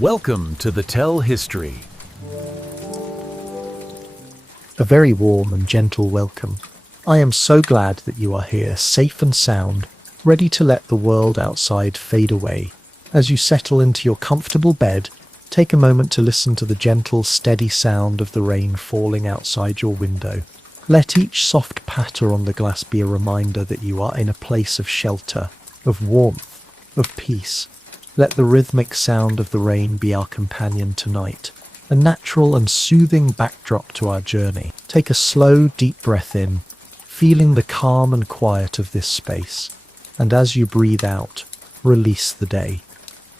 Welcome to the Tell History. A very warm and gentle welcome. I am so glad that you are here, safe and sound, ready to let the world outside fade away. As you settle into your comfortable bed, take a moment to listen to the gentle, steady sound of the rain falling outside your window. Let each soft patter on the glass be a reminder that you are in a place of shelter, of warmth, of peace. Let the rhythmic sound of the rain be our companion tonight, a natural and soothing backdrop to our journey. Take a slow, deep breath in, feeling the calm and quiet of this space. And as you breathe out, release the day.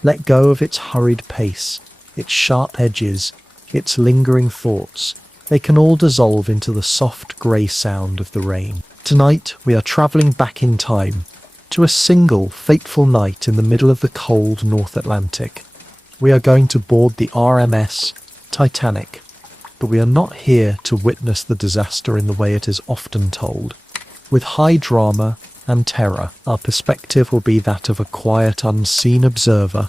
Let go of its hurried pace, its sharp edges, its lingering thoughts. They can all dissolve into the soft grey sound of the rain. Tonight, we are travelling back in time to a single, fateful night in the middle of the cold North Atlantic. We are going to board the R.M.S. Titanic, but we are not here to witness the disaster in the way it is often told. With high drama and terror, our perspective will be that of a quiet, unseen observer,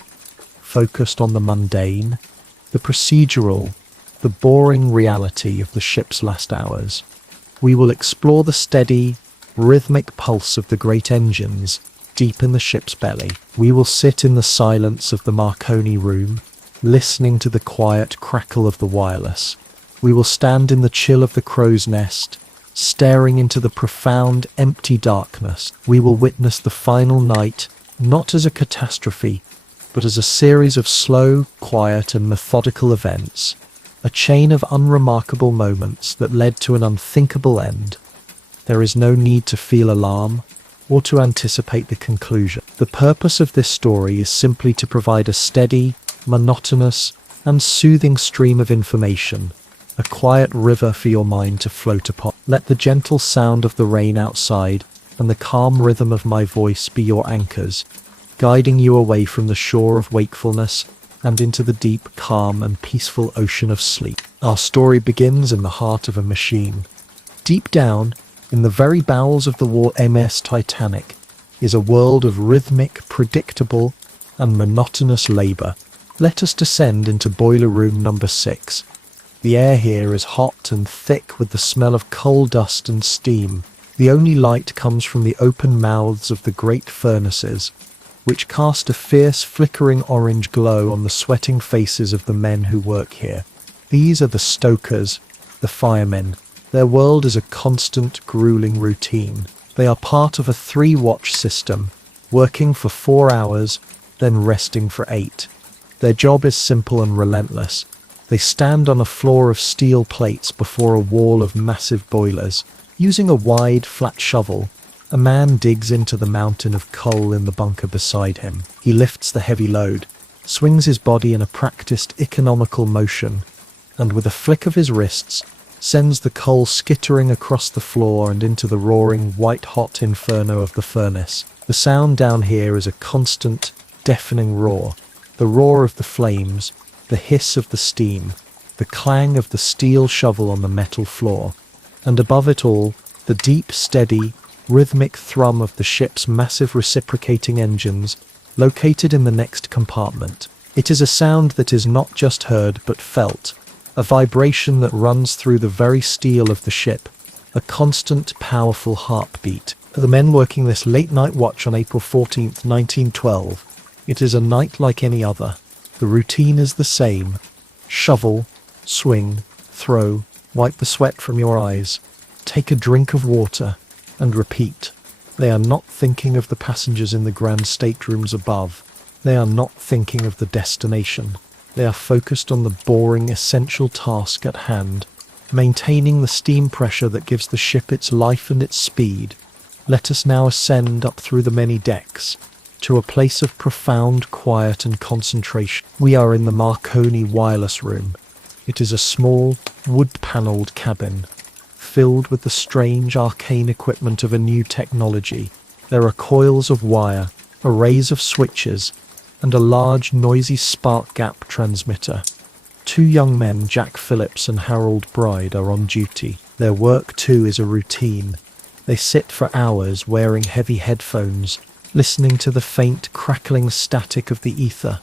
focused on the mundane, the procedural, the boring reality of the ship's last hours. We will explore the steady, rhythmic pulse of the great engines deep in the ship's belly. We will sit in the silence of the Marconi room, listening to the quiet crackle of the wireless. We will stand in the chill of the crow's nest, staring into the profound, empty darkness. We will witness the final night, not as a catastrophe, but as a series of slow, quiet, and methodical events, a chain of unremarkable moments that led to an unthinkable end. There is no need to feel alarm or to anticipate the conclusion. The purpose of this story is simply to provide a steady, monotonous, and soothing stream of information, a quiet river for your mind to float upon. Let the gentle sound of the rain outside and the calm rhythm of my voice be your anchors, guiding you away from the shore of wakefulness and into the deep, calm, and peaceful ocean of sleep. Our story begins in the heart of a machine. Deep down, in the very bowels of the R.M.S. Titanic, is a world of rhythmic, predictable, and monotonous labour. Let us descend into boiler room number 6. The air here is hot and thick with the smell of coal dust and steam. The only light comes from the open mouths of the great furnaces, which cast a fierce, flickering orange glow on the sweating faces of the men who work here. These are the stokers, the firemen. Their world is a constant, grueling routine. They are part of a 3-watch system, working for 4 hours, then resting for 8. Their job is simple and relentless. They stand on a floor of steel plates before a wall of massive boilers. Using a wide, flat shovel, a man digs into the mountain of coal in the bunker beside him. He lifts the heavy load, swings his body in a practiced, economical motion, and with a flick of his wrists, sends the coal skittering across the floor and into the roaring, white-hot inferno of the furnace. The sound down here is a constant, deafening roar. The roar of the flames, the hiss of the steam, the clang of the steel shovel on the metal floor, and above it all, the deep, steady, rhythmic thrum of the ship's massive reciprocating engines located in the next compartment. It is a sound that is not just heard but felt, a vibration that runs through the very steel of the ship, a constant, powerful heartbeat. For the men working this late-night watch on April 14th, 1912, it is a night like any other. The routine is the same. Shovel, swing, throw, wipe the sweat from your eyes, take a drink of water, and repeat. They are not thinking of the passengers in the grand staterooms above. They are not thinking of the destination. They are focused on the boring, essential task at hand, maintaining the steam pressure that gives the ship its life and its speed. Let us now ascend up through the many decks, to a place of profound quiet and concentration. We are in the Marconi wireless room. It is a small, wood-panelled cabin, filled with the strange, arcane equipment of a new technology. There are coils of wire, arrays of switches, and a large, noisy spark gap transmitter. 2 young men, Jack Phillips and Harold Bride, are on duty. Their work, too, is a routine. They sit for hours wearing heavy headphones, listening to the faint, crackling static of the ether,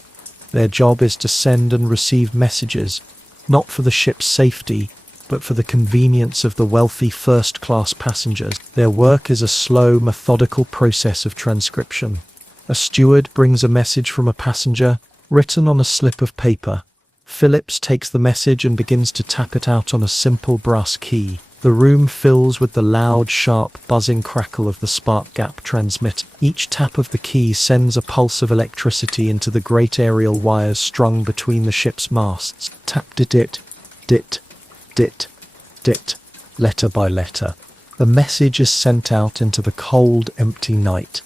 Their job is to send and receive messages, not for the ship's safety, but for the convenience of the wealthy first-class passengers. Their work is a slow, methodical process of transcription. A steward brings a message from a passenger, written on a slip of paper. Phillips takes the message and begins to tap it out on a simple brass key. The room fills with the loud, sharp, buzzing crackle of the spark gap transmitter. Each tap of the key sends a pulse of electricity into the great aerial wires strung between the ship's masts. Tap dit, dit, dit, dit, letter by letter. The message is sent out into the cold, empty night.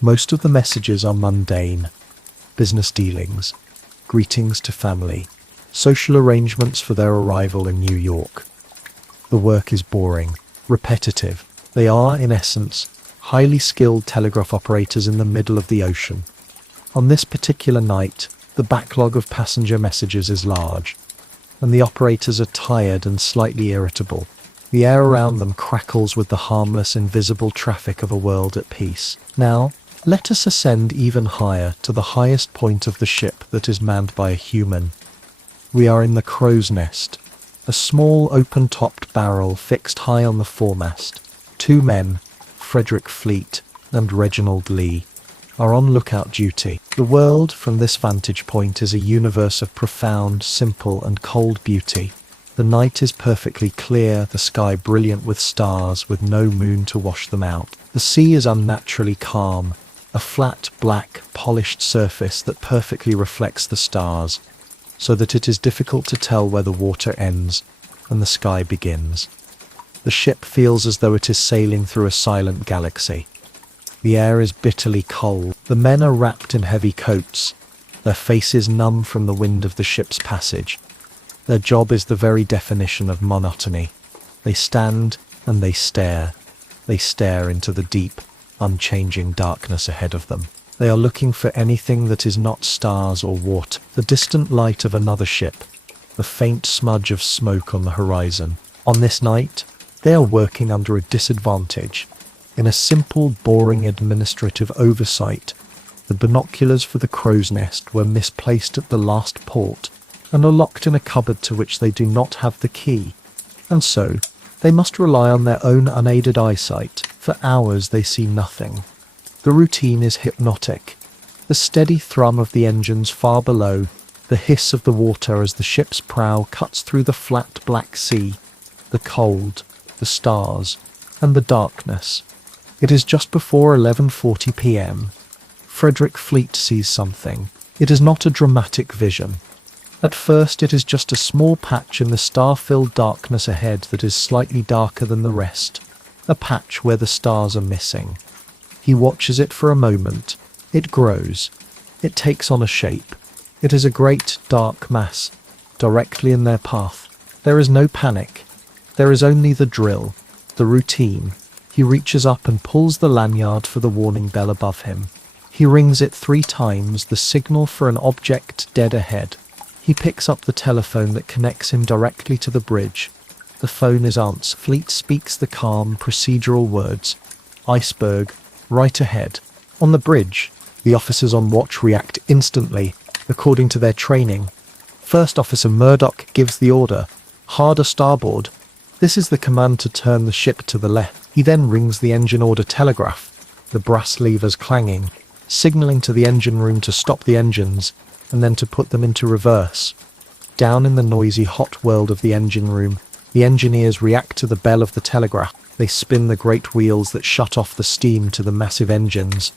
Most of the messages are mundane. Business dealings, greetings to family, social arrangements for their arrival in New York. The work is boring, repetitive. They are, in essence, highly skilled telegraph operators in the middle of the ocean. On this particular night, the backlog of passenger messages is large, and the operators are tired and slightly irritable. The air around them crackles with the harmless, invisible traffic of a world at peace. Now, let us ascend even higher to the highest point of the ship that is manned by a human. We are in the crow's nest, a small open-topped barrel fixed high on the foremast. Two men, Frederick Fleet and Reginald Lee, are on lookout duty. The world from this vantage point is a universe of profound, simple and cold beauty. The night is perfectly clear, the sky brilliant with stars with no moon to wash them out. The sea is unnaturally calm, a flat, black, polished surface that perfectly reflects the stars, so that it is difficult to tell where the water ends and the sky begins. The ship feels as though it is sailing through a silent galaxy. The air is bitterly cold. The men are wrapped in heavy coats, their faces numb from the wind of the ship's passage. Their job is the very definition of monotony. They stand and they stare. They stare into the deep, unchanging darkness ahead of them. They are looking for anything that is not stars or water, the distant light of another ship, the faint smudge of smoke on the horizon. On this night, they are working under a disadvantage. In a simple, boring administrative oversight, the binoculars for the crow's nest were misplaced at the last port and are locked in a cupboard to which they do not have the key, and so they must rely on their own unaided eyesight. For hours they see nothing. The routine is hypnotic. The steady thrum of the engines far below, the hiss of the water as the ship's prow cuts through the flat black sea, the cold, the stars, and the darkness. It is just before 11:40 p.m. Frederick Fleet sees something. It is not a dramatic vision. At first it is just a small patch in the star-filled darkness ahead that is slightly darker than the rest, a patch where the stars are missing. He watches it for a moment. It grows. It takes on a shape. It is a great dark mass, directly in their path. There is no panic. There is only the drill, the routine. He reaches up and pulls the lanyard for the warning bell above him. He rings it 3 times, the signal for an object dead ahead. He picks up the telephone that connects him directly to the bridge. The phone is answered. Fleet speaks the calm, procedural words. Iceberg, right ahead. On the bridge, the officers on watch react instantly, according to their training. First Officer Murdoch gives the order, harder starboard. This is the command to turn the ship to the left. He then rings the engine order telegraph, the brass levers clanging, signalling to the engine room to stop the engines, and then to put them into reverse. Down in the noisy, hot world of the engine room, the engineers react to the bell of the telegraph. They spin the great wheels that shut off the steam to the massive engines.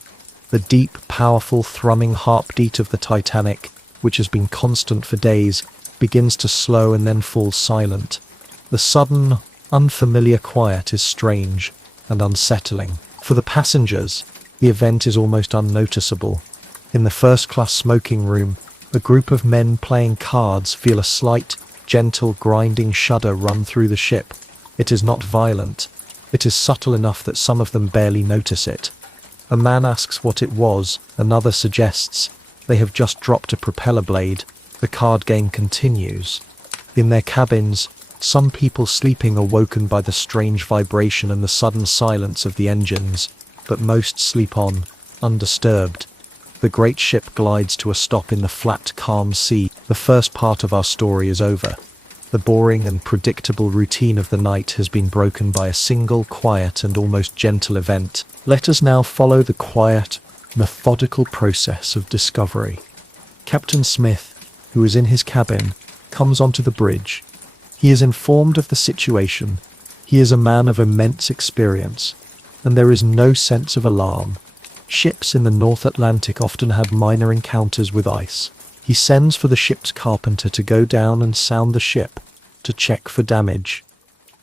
The deep, powerful, thrumming heartbeat of the Titanic, which has been constant for days, begins to slow and then falls silent. The sudden, unfamiliar quiet is strange and unsettling. For the passengers, the event is almost unnoticeable. In the first-class smoking room, a group of men playing cards feel a slight, gentle, grinding shudder run through the ship. It is not violent. It is subtle enough that some of them barely notice it. A man asks what it was. Another suggests they have just dropped a propeller blade. The card game continues. In their cabins, some people sleeping are woken by the strange vibration and the sudden silence of the engines, but most sleep on, undisturbed. the great ship glides to a stop in the flat, calm sea, the first part of our story is over. The boring and predictable routine of the night has been broken by a single, quiet and almost gentle event. Let us now follow the quiet, methodical process of discovery. Captain Smith, who is in his cabin, comes onto the bridge. He is informed of the situation. He is a man of immense experience, and there is no sense of alarm. Ships in the North Atlantic often had minor encounters with ice. He sends for the ship's carpenter to go down and sound the ship, to check for damage.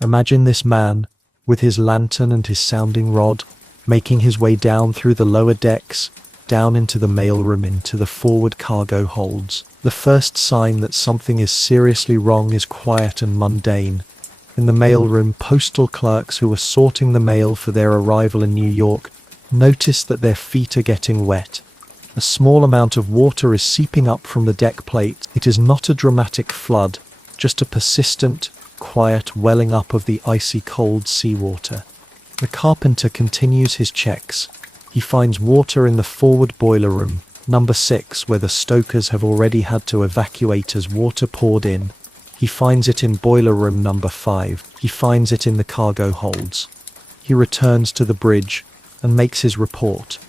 Imagine this man, with his lantern and his sounding rod, making his way down through the lower decks, down into the mailroom, into the forward cargo holds. The first sign that something is seriously wrong is quiet and mundane. In the mailroom, postal clerks who are sorting the mail for their arrival in New York notice that their feet are getting wet. A small amount of water is seeping up from the deck plate. It is not a dramatic flood, just a persistent, quiet welling up of the icy cold seawater. The carpenter continues his checks. He finds water in the forward boiler room, number 6, where the stokers have already had to evacuate as water poured in. He finds it in boiler room number 5. He finds it in the cargo holds. He returns to the bridge and makes his report.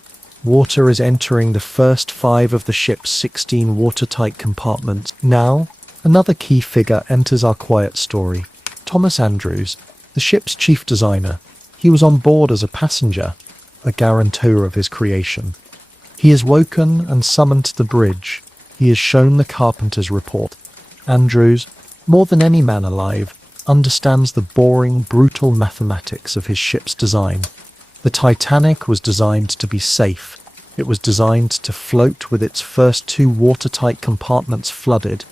Water is entering the first 5 of the ship's 16 watertight compartments. Now, another key figure enters our quiet story. Thomas Andrews, the ship's chief designer. He was on board as a passenger, a guarantor of his creation. He is woken and summoned to the bridge. He is shown the carpenter's report. Andrews, more than any man alive, understands the boring, brutal mathematics of his ship's design. The Titanic was designed to be safe. It was designed to float with its first 2 watertight compartments flooded.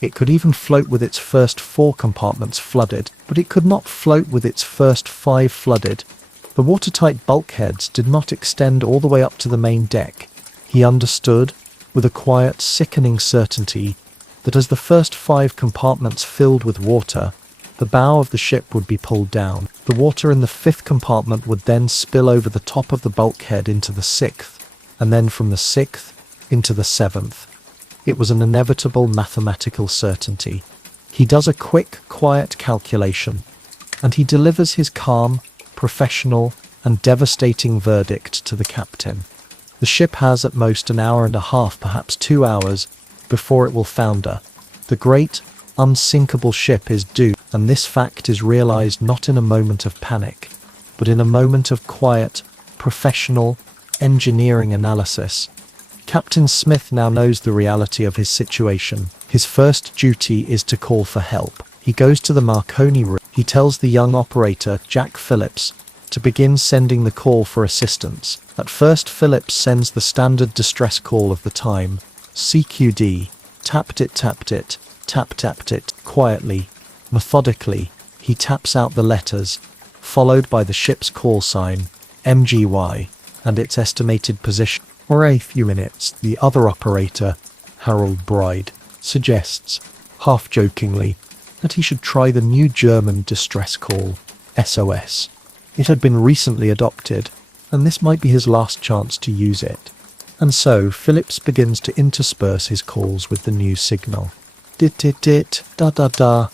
It could even float with its first 4 compartments flooded, but it could not float with its first 5 flooded. The watertight bulkheads did not extend all the way up to the main deck. He understood, with a quiet, sickening certainty, that as the first 5 compartments filled with water, the bow of the ship would be pulled down. The water in the 5th compartment would then spill over the top of the bulkhead into the 6th, and then from the 6th into the 7th. It was an inevitable mathematical certainty. He does a quick, quiet calculation, and he delivers his calm, professional, and devastating verdict to the captain. The ship has at most an hour and a half, perhaps 2 hours, before it will founder. The great, unsinkable ship is due, and this fact is realized not in a moment of panic, but in a moment of quiet, professional, engineering analysis. Captain Smith now knows the reality of his situation. His first duty is to call for help. He goes to the Marconi room. He tells the young operator, Jack Phillips, to begin sending the call for assistance. At first, Phillips sends the standard distress call of the time, CQD, tapped it, tapped it, quietly, methodically. He taps out the letters, followed by the ship's call sign, MGY, and its estimated position. For a few minutes, the other operator, Harold Bride, suggests, half-jokingly, that he should try the new German distress call, SOS. It had been recently adopted, and this might be his last chance to use it. And so Phillips begins to intersperse his calls with the new signal. Dit-dit-dit, da-da-da,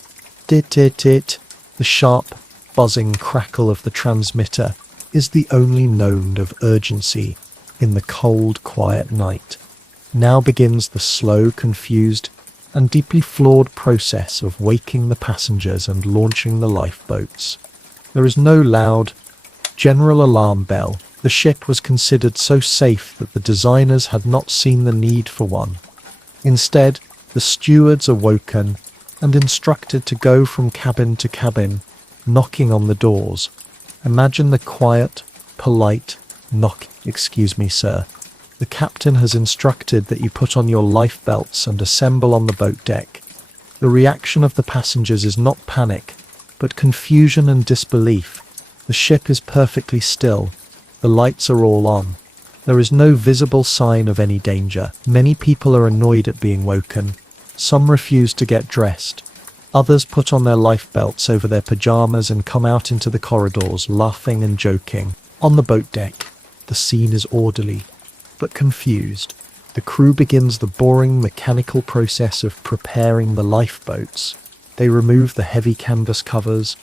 dit-dit-dit. The sharp, buzzing crackle of the transmitter is the only note of urgency in the cold, quiet night. Now begins the slow, confused, and deeply flawed process of waking the passengers and launching the lifeboats. There is no loud, general alarm bell. The ship was considered so safe that the designers had not seen the need for one. Instead, the stewards are woken and instructed to go from cabin to cabin, knocking on the doors. Imagine the quiet, polite knock. "Excuse me, sir. The captain has instructed that you put on your life belts and assemble on the boat deck." The reaction of the passengers is not panic, but confusion and disbelief. The ship is perfectly still. The lights are all on. There is no visible sign of any danger. Many people are annoyed at being woken. Some refuse to get dressed. Others put on their life belts over their pajamas and come out into the corridors, laughing and joking. On the boat deck, the scene is orderly, but confused. The crew begins the boring mechanical process of preparing the lifeboats. They remove the heavy canvas covers.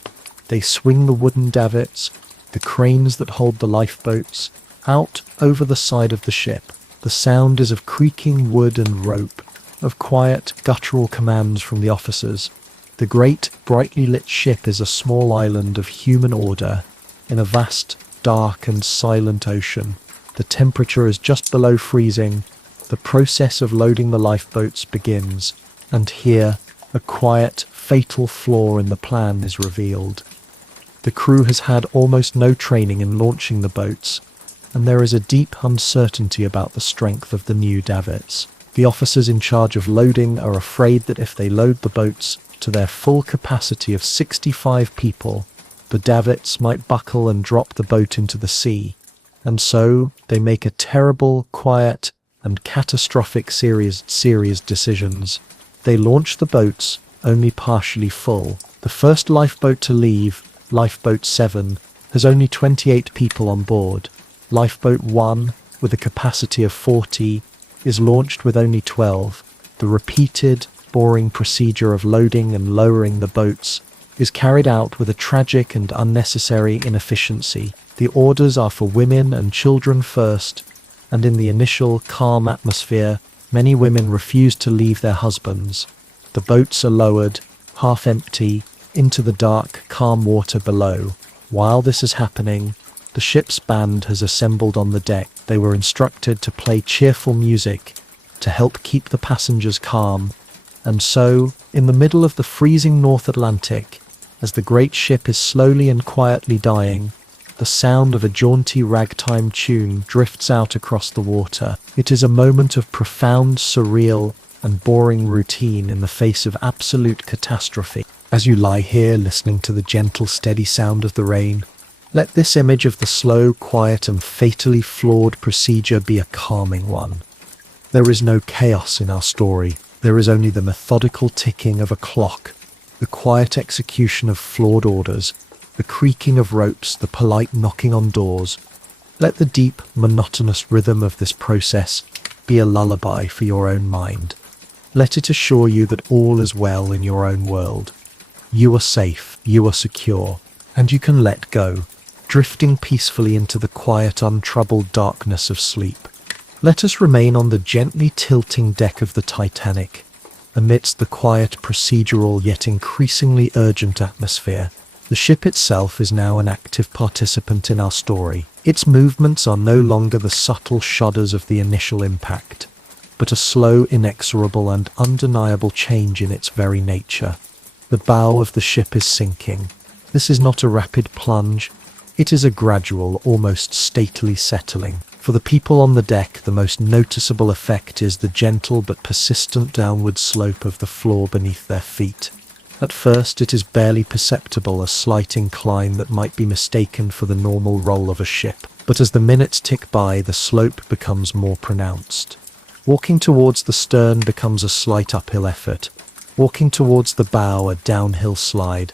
They swing the wooden davits, the cranes that hold the lifeboats, out over the side of the ship. The sound is of creaking wood and rope, of quiet, guttural commands from the officers. The great, brightly lit ship is a small island of human order in a vast, dark and silent ocean. The temperature is just below freezing. The process of loading the lifeboats begins, and here, a quiet, fatal flaw in the plan is revealed. The crew has had almost no training in launching the boats, and there is a deep uncertainty about the strength of the new davits. The officers in charge of loading are afraid that if they load the boats to their full capacity of 65 people, the davits might buckle and drop the boat into the sea, and so they make a terrible, quiet, and catastrophic series decisions. They launch the boats only partially full. The first lifeboat to leave, Lifeboat 7, has only 28 people on board. Lifeboat 1, with a capacity of 40, is launched with only 12. The repeated, boring procedure of loading and lowering the boats is carried out with a tragic and unnecessary inefficiency. The orders are for women and children first, and in the initial calm atmosphere, many women refuse to leave their husbands. The boats are lowered, half empty, into the dark, calm water below. While this is happening, the ship's band has assembled on the deck. They were instructed to play cheerful music to help keep the passengers calm. And so, in the middle of the freezing North Atlantic, as the great ship is slowly and quietly dying, the sound of a jaunty ragtime tune drifts out across the water. It is a moment of profound, surreal, and boring routine in the face of absolute catastrophe. As you lie here listening to the gentle, steady sound of the rain, let this image of the slow, quiet, and fatally flawed procedure be a calming one. There is no chaos in our story. There is only the methodical ticking of a clock, the quiet execution of flawed orders, the creaking of ropes, the polite knocking on doors. Let the deep, monotonous rhythm of this process be a lullaby for your own mind. Let it assure you that all is well in your own world. You are safe, you are secure, and you can let go, drifting peacefully into the quiet, untroubled darkness of sleep. Let us remain on the gently tilting deck of the Titanic, amidst the quiet, procedural, yet increasingly urgent atmosphere. The ship itself is now an active participant in our story. Its movements are no longer the subtle shudders of the initial impact, but a slow, inexorable, and undeniable change in its very nature. The bow of the ship is sinking. This is not a rapid plunge. It is a gradual, almost stately settling. For the people on the deck, the most noticeable effect is the gentle but persistent downward slope of the floor beneath their feet. At first, it is barely perceptible, a slight incline that might be mistaken for the normal roll of a ship. But as the minutes tick by, the slope becomes more pronounced. Walking towards the stern becomes a slight uphill effort. Walking towards the bow, a downhill slide.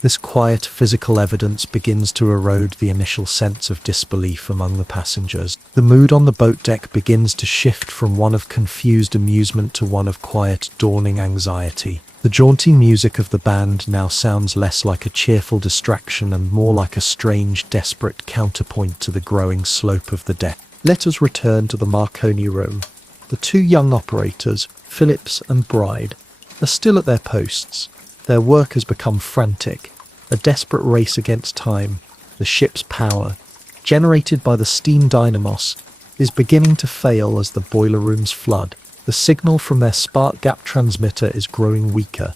This quiet physical evidence begins to erode the initial sense of disbelief among the passengers. The mood on the boat deck begins to shift from one of confused amusement to one of quiet, dawning anxiety. The jaunty music of the band now sounds less like a cheerful distraction and more like a strange, desperate counterpoint to the growing slope of the deck. Let us return to the Marconi room. The two young operators, Phillips and Bride, are still at their posts. Their work has become frantic, a desperate race against time. The ship's power, generated by the steam dynamos, is beginning to fail as the boiler rooms flood. The signal from their spark gap transmitter is growing weaker.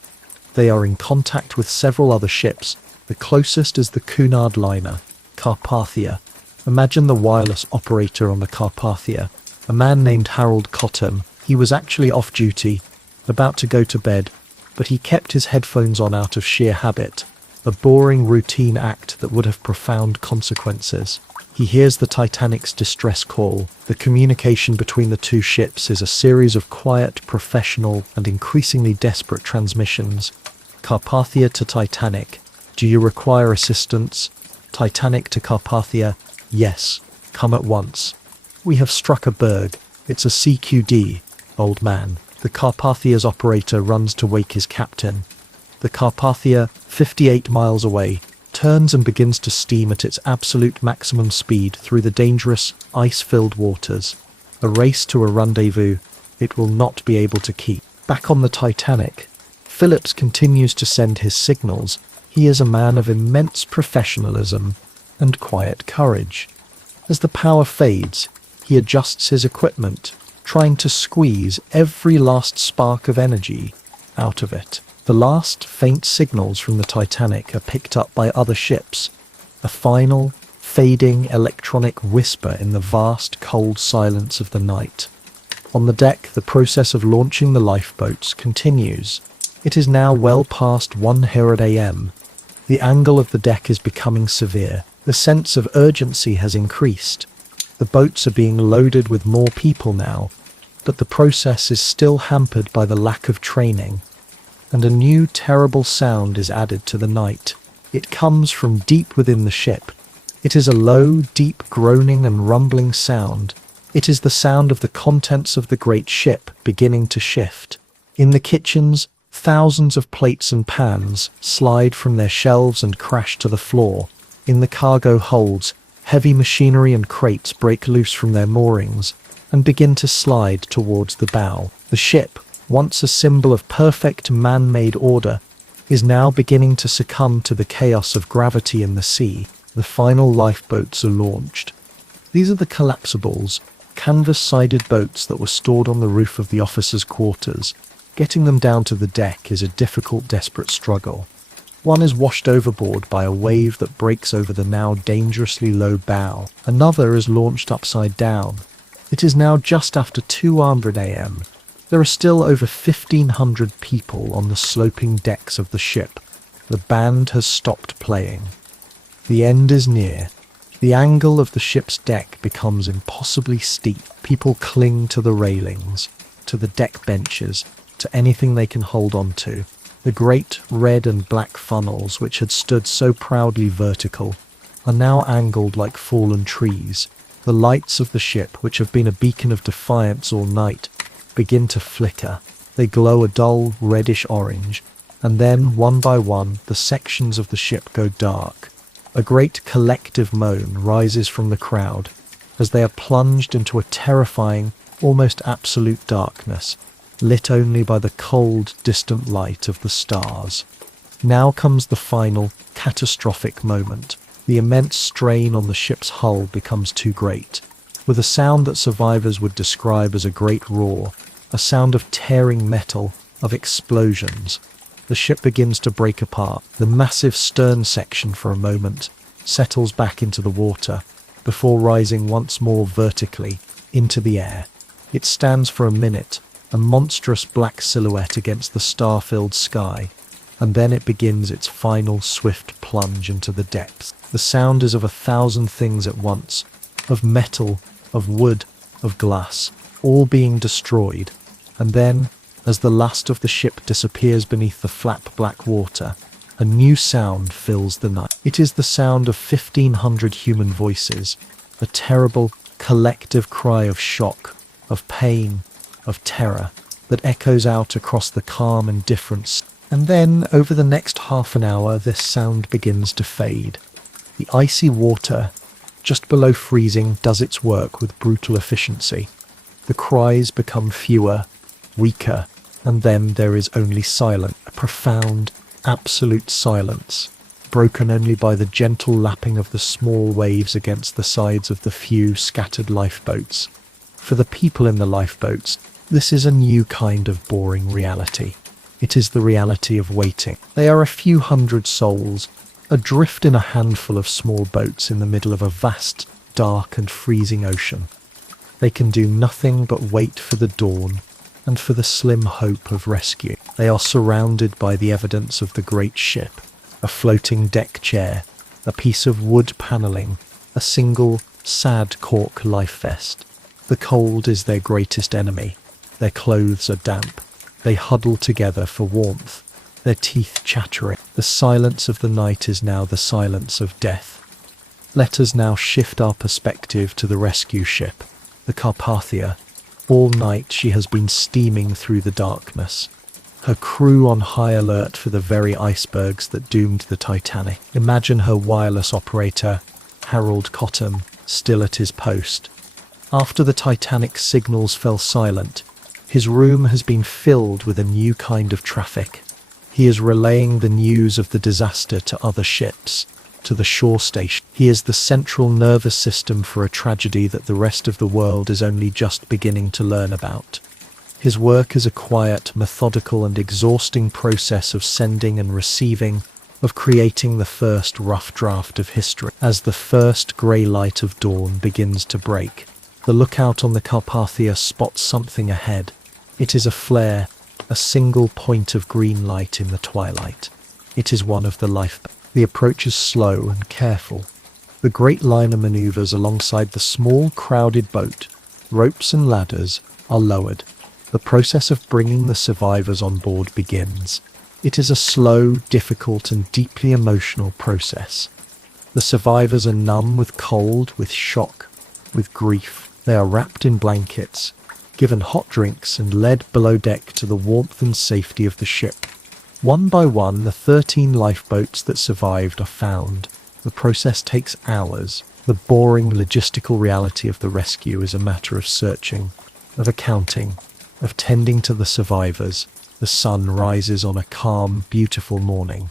They are in contact with several other ships. The closest is the Cunard liner, Carpathia. Imagine the wireless operator on the Carpathia, a man named Harold Cottam. He was actually off duty, about to go to bed, but he kept his headphones on out of sheer habit, a boring routine act that would have profound consequences. He hears the Titanic's distress call. The communication between the two ships is a series of quiet, professional, and increasingly desperate transmissions. Carpathia to Titanic. Do you require assistance? Titanic to Carpathia. Yes. Come at once. We have struck a berg. It's a CQD, old man. The Carpathia's operator runs to wake his captain. The Carpathia, 58 miles away, turns and begins to steam at its absolute maximum speed through the dangerous, ice-filled waters. A race to a rendezvous it will not be able to keep. Back on the Titanic, Phillips continues to send his signals. He is a man of immense professionalism and quiet courage. As the power fades, he adjusts his equipment, trying to squeeze every last spark of energy out of it. The last faint signals from the Titanic are picked up by other ships, a final, fading electronic whisper in the vast, cold silence of the night. On the deck, the process of launching the lifeboats continues. It is now well past 1:00 a.m. The angle of the deck is becoming severe. The sense of urgency has increased. The boats are being loaded with more people now, but the process is still hampered by the lack of training. And a new terrible sound is added to the night. It comes from deep within the ship. It is a low, deep groaning and rumbling sound. It is the sound of the contents of the great ship beginning to shift. In the kitchens, thousands of plates and pans slide from their shelves and crash to the floor. In the cargo holds, heavy machinery and crates break loose from their moorings and begin to slide towards the bow. The ship, once a symbol of perfect man-made order, is now beginning to succumb to the chaos of gravity in the sea. The final lifeboats are launched. These are the collapsibles, canvas-sided boats that were stored on the roof of the officers' quarters. Getting them down to the deck is a difficult, desperate struggle. One is washed overboard by a wave that breaks over the now dangerously low bow. Another is launched upside down. It is now just after 2:00 a.m. There are still over 1,500 people on the sloping decks of the ship. The band has stopped playing. The end is near. The angle of the ship's deck becomes impossibly steep. People cling to the railings, to the deck benches, to anything they can hold on to. The great red and black funnels, which had stood so proudly vertical, are now angled like fallen trees. The lights of the ship, which have been a beacon of defiance all night, begin to flicker. They glow a dull reddish orange, and then, one by one, the sections of the ship go dark. A great collective moan rises from the crowd as they are plunged into a terrifying, almost absolute darkness, lit only by the cold, distant light of the stars. Now comes the final, catastrophic moment. The immense strain on the ship's hull becomes too great. With a sound that survivors would describe as a great roar, a sound of tearing metal, of explosions, the ship begins to break apart. The massive stern section for a moment settles back into the water before rising once more vertically into the air. It stands for a minute, a monstrous black silhouette against the star-filled sky, and then it begins its final swift plunge into the depths. The sound is of 1,000 things at once, of metal, of wood, of glass, all being destroyed, and then, as the last of the ship disappears beneath the flat black water, a new sound fills the night. It is the sound of 1,500 human voices, a terrible, collective cry of shock, of pain, of terror, that echoes out across the calm indifference. And then, over the next half an hour, this sound begins to fade. The icy water, just below freezing, does its work with brutal efficiency. The cries become fewer, weaker, and then there is only silence, a profound, absolute silence, broken only by the gentle lapping of the small waves against the sides of the few scattered lifeboats. For the people in the lifeboats, this is a new kind of boring reality. It is the reality of waiting. They are a few hundred souls, adrift in a handful of small boats in the middle of a vast, dark and freezing ocean. They can do nothing but wait for the dawn and for the slim hope of rescue. They are surrounded by the evidence of the great ship, a floating deck chair, a piece of wood panelling, a single, sad cork life vest. The cold is their greatest enemy. Their clothes are damp. They huddle together for warmth, their teeth chattering. The silence of the night is now the silence of death. Let us now shift our perspective to the rescue ship, the Carpathia. All night she has been steaming through the darkness, her crew on high alert for the very icebergs that doomed the Titanic. Imagine her wireless operator, Harold Cottam, still at his post. After the Titanic's signals fell silent, his room has been filled with a new kind of traffic. He is relaying the news of the disaster to other ships, to the shore station. He is the central nervous system for a tragedy that the rest of the world is only just beginning to learn about. His work is a quiet, methodical and exhausting process of sending and receiving, of creating the first rough draft of history. As the first grey light of dawn begins to break, the lookout on the Carpathia spots something ahead. It is a flare, a single point of green light in the twilight. It is one of the lifeboats. The approach is slow and careful. The great liner maneuvers alongside the small, crowded boat. Ropes and ladders are lowered. The process of bringing the survivors on board begins. It is a slow, difficult and deeply emotional process. The survivors are numb with cold, with shock, with grief. They are wrapped in blankets, given hot drinks and led below deck to the warmth and safety of the ship. One by one, the 13 lifeboats that survived are found. The process takes hours. The boring logistical reality of the rescue is a matter of searching, of accounting, of tending to the survivors. The sun rises on a calm, beautiful morning.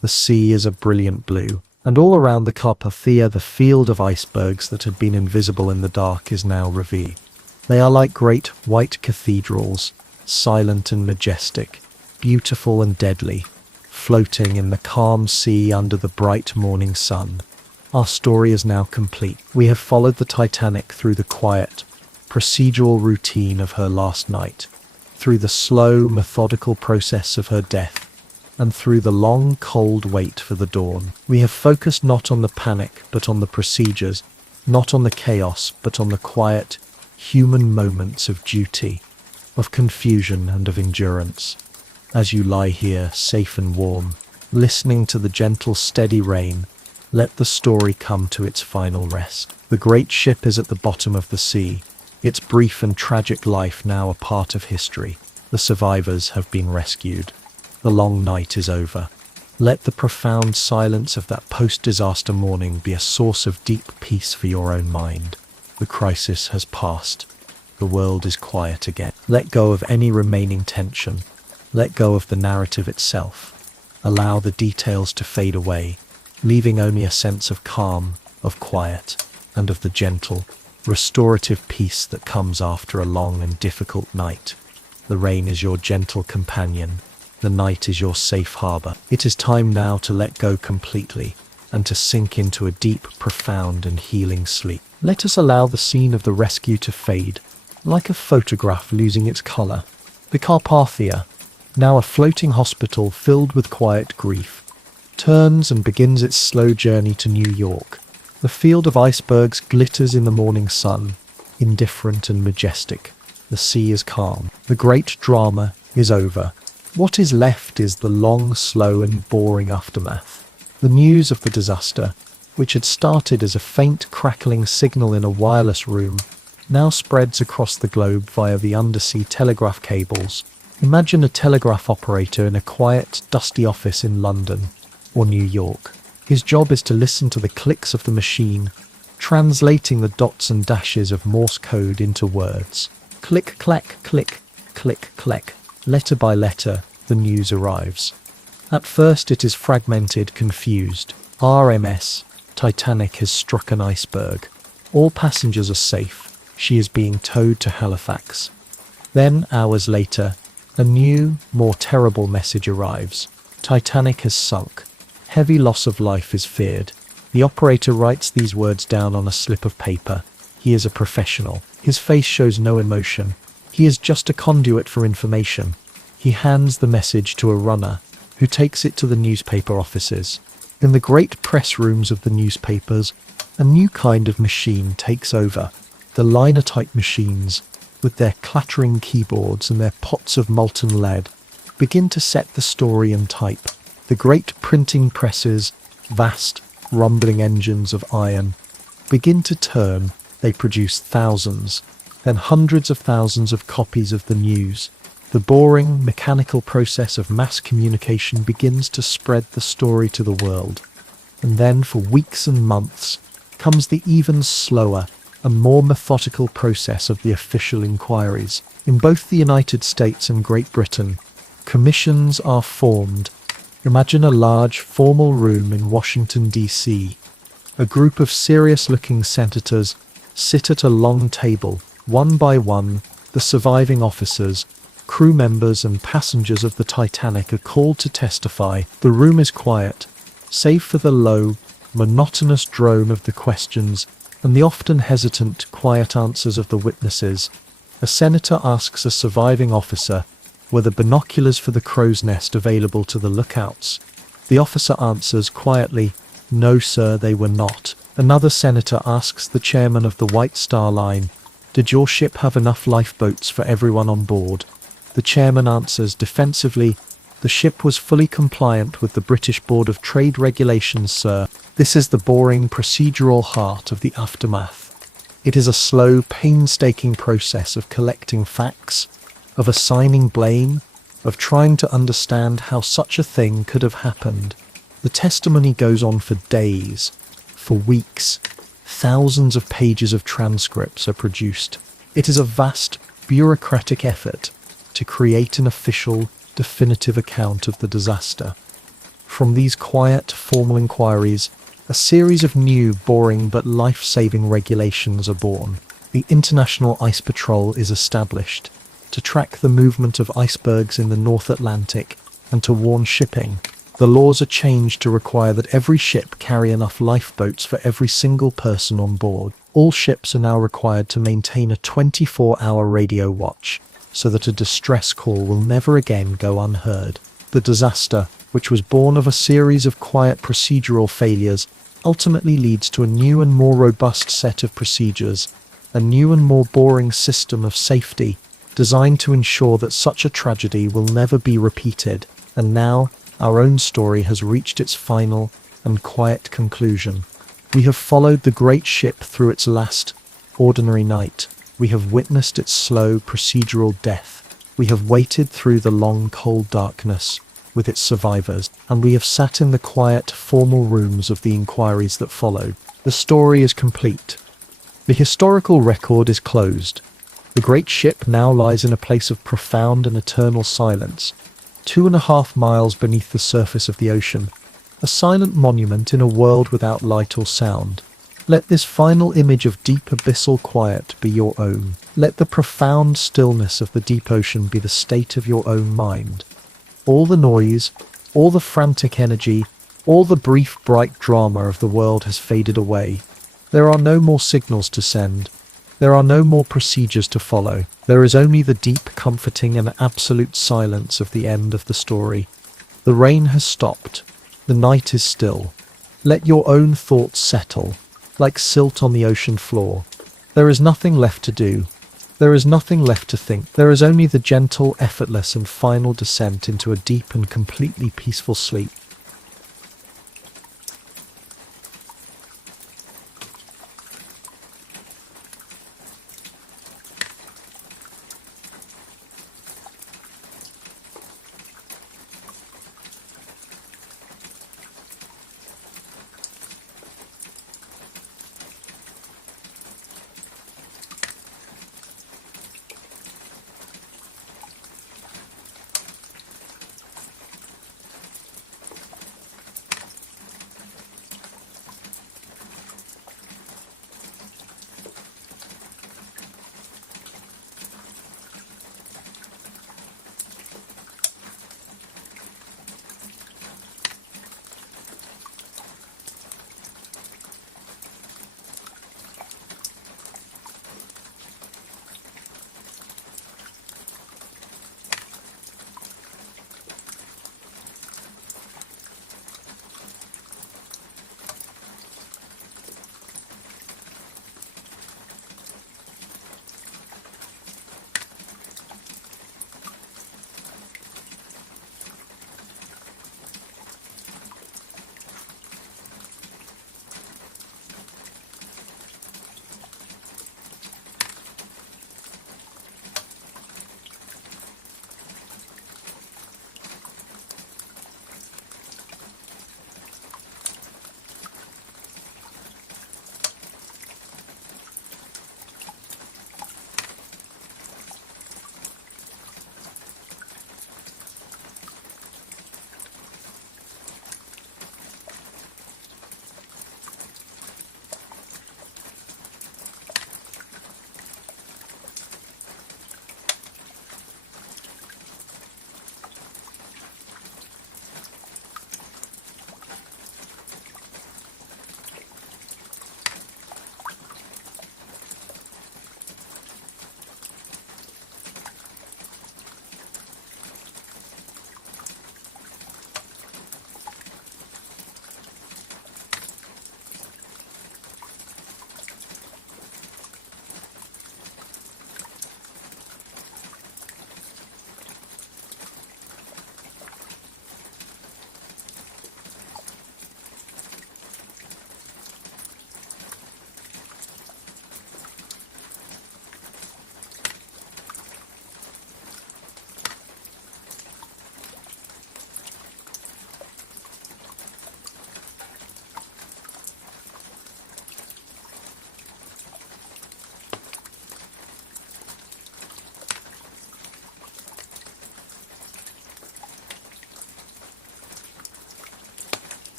The sea is a brilliant blue, and all around the Carpathia the field of icebergs that had been invisible in the dark is now revealed. They are like great white cathedrals, silent and majestic, beautiful and deadly, floating in the calm sea under the bright morning sun. Our story is now complete. We have followed the Titanic through the quiet, procedural routine of her last night, through the slow, methodical process of her death, and through the long, cold wait for the dawn. We have focused not on the panic, but on the procedures, not on the chaos, but on the quiet, human moments of duty, of confusion and of endurance. As you lie here, safe and warm, listening to the gentle, steady rain, let the story come to its final rest. The great ship is at the bottom of the sea, its brief and tragic life now a part of history. The survivors have been rescued. The long night is over. Let the profound silence of that post-disaster morning be a source of deep peace for your own mind. The crisis has passed. The world is quiet again. Let go of any remaining tension. Let go of the narrative itself. Allow the details to fade away, leaving only a sense of calm, of quiet, and of the gentle, restorative peace that comes after a long and difficult night. The rain is your gentle companion. The night is your safe harbor. It is time now to let go completely and to sink into a deep, profound, and healing sleep. Let us allow the scene of the rescue to fade, like a photograph losing its color. The Carpathia, now a floating hospital filled with quiet grief, turns and begins its slow journey to New York. The field of icebergs glitters in the morning sun, indifferent and majestic. The sea is calm. The great drama is over. What is left is the long, slow and boring aftermath. The news of the disaster, which had started as a faint crackling signal in a wireless room, now spreads across the globe via the undersea telegraph cables. Imagine a telegraph operator in a quiet, dusty office in London or New York. His job is to listen to the clicks of the machine, translating the dots and dashes of Morse code into words. Click, clack, click, click, clack. Letter by letter, the news arrives. At first it is fragmented, confused. R.M.S. Titanic has struck an iceberg. All passengers are safe. She is being towed to Halifax. Then, hours later, a new, more terrible message arrives. Titanic has sunk. Heavy loss of life is feared. The operator writes these words down on a slip of paper. He is a professional. His face shows no emotion. He is just a conduit for information. He hands the message to a runner, who takes it to the newspaper offices. In the great press rooms of the newspapers, a new kind of machine takes over. The linotype machines, with their clattering keyboards and their pots of molten lead, begin to set the story and type. The great printing presses, vast, rumbling engines of iron, begin to turn. They produce thousands, then hundreds of thousands of copies of the news. The boring, mechanical process of mass communication begins to spread the story to the world. And then, for weeks and months, comes the even slower and more methodical process of the official inquiries. In both the United States and Great Britain, commissions are formed. Imagine a large, formal room in Washington, D.C. A group of serious-looking senators sit at a long table. One by one, the surviving officers, crew members and passengers of the Titanic are called to testify. The room is quiet, save for the low, monotonous drone of the questions and the often hesitant, quiet answers of the witnesses. A senator asks a surviving officer, were the binoculars for the crow's nest available to the lookouts? The officer answers quietly, no sir, they were not. Another senator asks the chairman of the White Star Line, did your ship have enough lifeboats for everyone on board? The chairman answers defensively, the ship was fully compliant with the British Board of Trade regulations, sir. This is the boring, procedural heart of the aftermath. It is a slow, painstaking process of collecting facts, of assigning blame, of trying to understand how such a thing could have happened. The testimony goes on for days, for weeks. Thousands of pages of transcripts are produced. It is a vast, bureaucratic effort to create an official, definitive account of the disaster. From these quiet, formal inquiries, a series of new, boring but life-saving regulations are born. The International Ice Patrol is established to track the movement of icebergs in the North Atlantic and to warn shipping. The laws are changed to require that every ship carry enough lifeboats for every single person on board. All ships are now required to maintain a 24-hour radio watch, so that a distress call will never again go unheard. The disaster, which was born of a series of quiet procedural failures, ultimately leads to a new and more robust set of procedures, a new and more boring system of safety, designed to ensure that such a tragedy will never be repeated. And now, our own story has reached its final and quiet conclusion. We have followed the great ship through its last, ordinary night. We have witnessed its slow, procedural death. We have waited through the long, cold darkness with its survivors, and we have sat in the quiet, formal rooms of the inquiries that followed. The story is complete. The historical record is closed. The great ship now lies in a place of profound and eternal silence, 2.5 miles beneath the surface of the ocean, a silent monument in a world without light or sound. Let this final image of deep abyssal quiet be your own. Let the profound stillness of the deep ocean be the state of your own mind. All the noise, all the frantic energy, all the brief bright drama of the world has faded away. There are no more signals to send. There are no more procedures to follow. There is only the deep, comforting and absolute silence of the end of the story. The rain has stopped. The night is still. Let your own thoughts settle, like silt on the ocean floor. There is nothing left to do. There is nothing left to think. There is only the gentle, effortless and final descent into a deep and completely peaceful sleep.